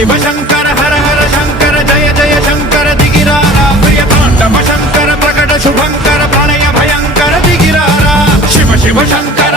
शिव शंकर हर हर शंकर जय जय शंकर दिगिरारा प्रिय तांडव शंकर प्रकट शुभंकर प्रणय भयंकर दिगिरारा शिव शिव शंकर